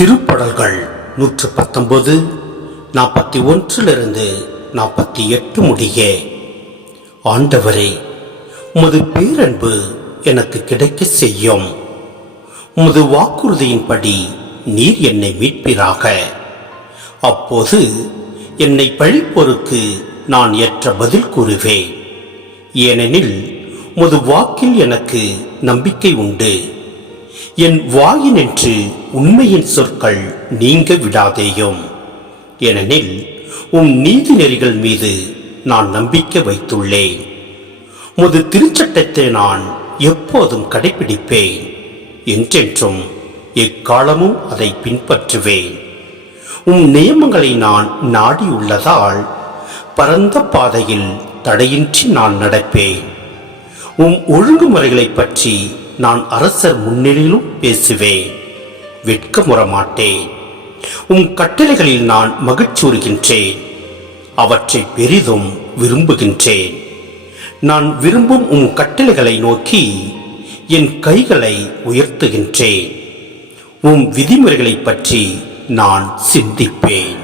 திருப்படல்கள் நூற்று பத்தொன்பது நாற்பத்தி ஒன்றிலிருந்து நாற்பத்தி எட்டு முடிய. ஆண்டவரே உமது பேரன்பு எனக்கு கிடைக்க செய்யும். உமது வாக்குறுதியின்படி நீர் என்னை மீட்பீராக. அப்போது என்னை பழிப்போருக்கு நான் ஏற்ற பதில் கூறுவேன். ஏனெனில் உமது வாக்கில் எனக்கு நம்பிக்கை உண்டு. என் வாயினின்று உண்மையின் சொற்கள் நீங்க விடாதேயும். ஏனெனில் உம் நீதி நெறிகள் மீது நான் நம்பிக்கை வைத்துள்ளேன். முது திருச்சட்டத்தை நான் எப்போதும் கடைபிடிப்பேன் என்றென்றும் எக்காலமும் அதை பின்பற்றுவேன். உம் நியமங்களை நான் நாடியுள்ளதால் பரந்த பாதையில் தடையின்றி நான் நடப்பேன். உம் ஒழுங்குமுறைகளை பற்றி நான் அரசர் முன்னிலையிலும் பேசுவேன். வெட்கமுற மாட்டேன் உம் கட்டளைகளில் நான் மகிழ்ச்சூறுகின்றேன் அவற்றை பெரிதும் விரும்புகின்றேன். நான் விரும்பும் உம் கட்டளைகளை நோக்கி என் கைகளை உயர்த்துகின்றேன். உம் விதிமுறைகளைப் பற்றி நான் சிந்திப்பேன்.